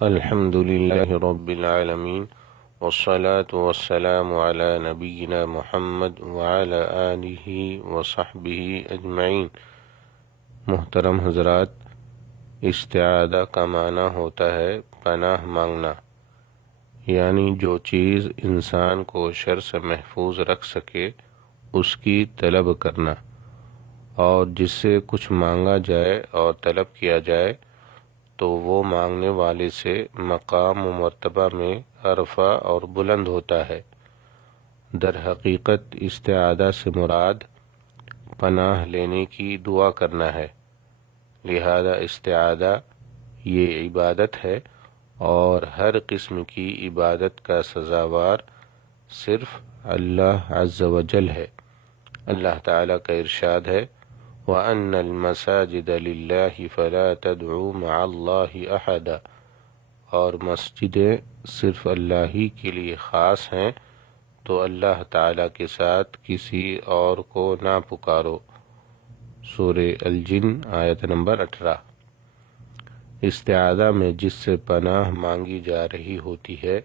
الحمد لله رب العالمين والصلاة والسلام على نبينا محمد وعلى آله وصحبه اجمعین۔ محترم حضرات، استعاذہ کا معنی ہوتا ہے پناہ مانگنا، یعنی جو چیز انسان کو شر سے محفوظ رکھ سکے اس کی طلب کرنا، اور جس سے کچھ مانگا جائے اور طلب کیا جائے تو وہ مانگنے والے سے مقام و مرتبہ میں عرفہ اور بلند ہوتا ہے۔ در حقیقت استعاذہ سے مراد پناہ لینے کی دعا کرنا ہے، لہذا استعاذہ یہ عبادت ہے، اور ہر قسم کی عبادت کا سزاوار صرف اللہ عز و جل ہے۔ اللہ تعالیٰ کا ارشاد ہے وَأَنَّ الْمَسَاجِدَ لِلَّهِ فَلَا تَدْعُوا مَعَ اللَّهِ أَحَدًا، اور مسجدیں صرف اللہ ہی کے لیے خاص ہیں، تو اللہ تعالیٰ کے ساتھ کسی اور کو نہ پکارو۔ سورہ الجن آیت نمبر 18۔ استعاذہ میں جس سے پناہ مانگی جا رہی ہوتی ہے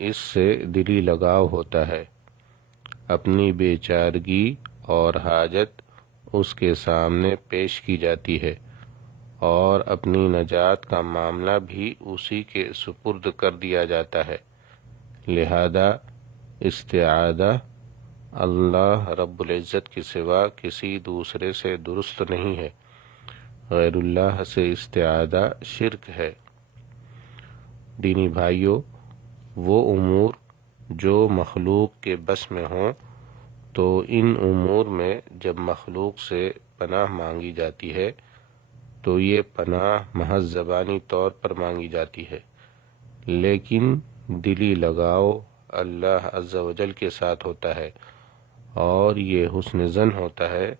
اس سے دلی لگاؤ ہوتا ہے، اپنی بے چارگی اور حاجت اس کے سامنے پیش کی جاتی ہے، اور اپنی نجات کا معاملہ بھی اسی کے سپرد کر دیا جاتا ہے۔ لہذا استعاذہ اللہ رب العزت کے سوا کسی دوسرے سے درست نہیں ہے، غیر اللہ سے استعاذہ شرک ہے۔ دینی بھائیوں، وہ امور جو مخلوق کے بس میں ہوں تو ان امور میں جب مخلوق سے پناہ مانگی جاتی ہے تو یہ پناہ محض زبانی طور پر مانگی جاتی ہے، لیکن دلی لگاؤ اللہ عز و جل کے ساتھ ہوتا ہے، اور یہ حسن ظن ہوتا ہے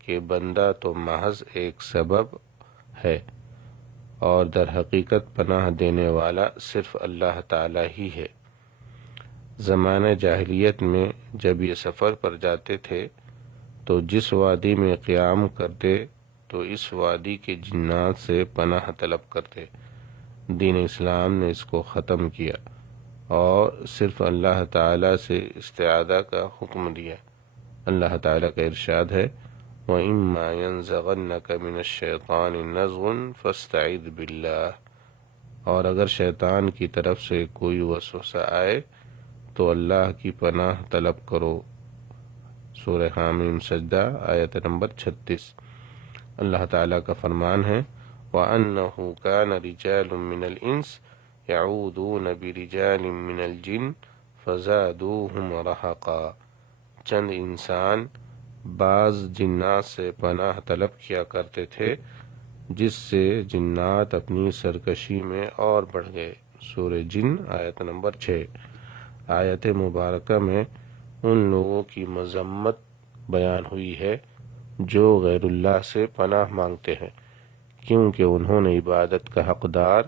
کہ بندہ تو محض ایک سبب ہے، اور در حقیقت پناہ دینے والا صرف اللہ تعالی ہی ہے۔ زمانہ جاہلیت میں جب یہ سفر پر جاتے تھے تو جس وادی میں قیام کرتے تو اس وادی کے جنات سے پناہ طلب کرتے۔ دین اسلام نے اس کو ختم کیا اور صرف اللہ تعالیٰ سے استعاذہ کا حکم دیا۔ اللہ تعالیٰ کا ارشاد ہے وَإِمَّا يَنزَغَنَّكَ مِنَ الشَّيْطَانِ نَزْغٌ فَاسْتَعِذْ بِاللَّهِ، اور اگر شیطان کی طرف سے کوئی وسوسہ آئے تو اللہ کی پناہ طلب کرو۔ سورہ حامیم سجدہ آیت نمبر 36۔ اللہ تعالیٰ کا فرمان ہے وَأَنَّهُ كَانَ رِجَالٌ مِّنَ الْإِنسِ يَعُوذُونَ بِرِجَالٍ مِّنَ الْجِنِّ فَزَادُوهُمْ رَهَقًا، چند انسان بعض جنات سے پناہ طلب کیا کرتے تھے جس سے جنات اپنی سرکشی میں اور بڑھ گئے۔ سورہ جن آیت نمبر 6۔ آیت مبارکہ میں ان لوگوں کی مذمت بیان ہوئی ہے جو غیر اللہ سے پناہ مانگتے ہیں، کیونکہ انہوں نے عبادت کا حقدار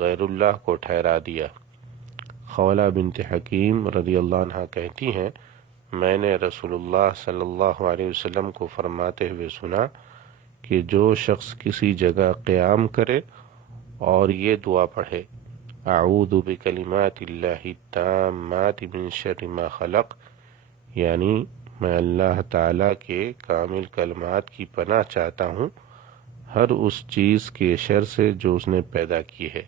غیر اللہ کو ٹھہرا دیا۔ خولہ بنت حکیم رضی اللہ عنہ کہتی ہیں میں نے رسول اللہ صلی اللہ علیہ وسلم کو فرماتے ہوئے سنا کہ جو شخص کسی جگہ قیام کرے اور یہ دعا پڑھے اعوذ بکلمات اللہ التامات من شر ما خلق، یعنی میں اللہ تعالیٰ کے کامل کلمات کی پناہ چاہتا ہوں ہر اس چیز کے شر سے جو اس نے پیدا کی ہے،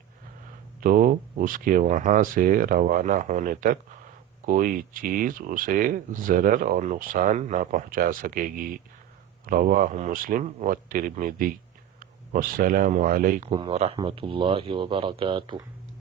تو اس کے وہاں سے روانہ ہونے تک کوئی چیز اسے ضرر اور نقصان نہ پہنچا سکے گی۔ رواہ مسلم والترمذی۔ والسلام علیکم ورحمۃ اللہ وبرکاتہ۔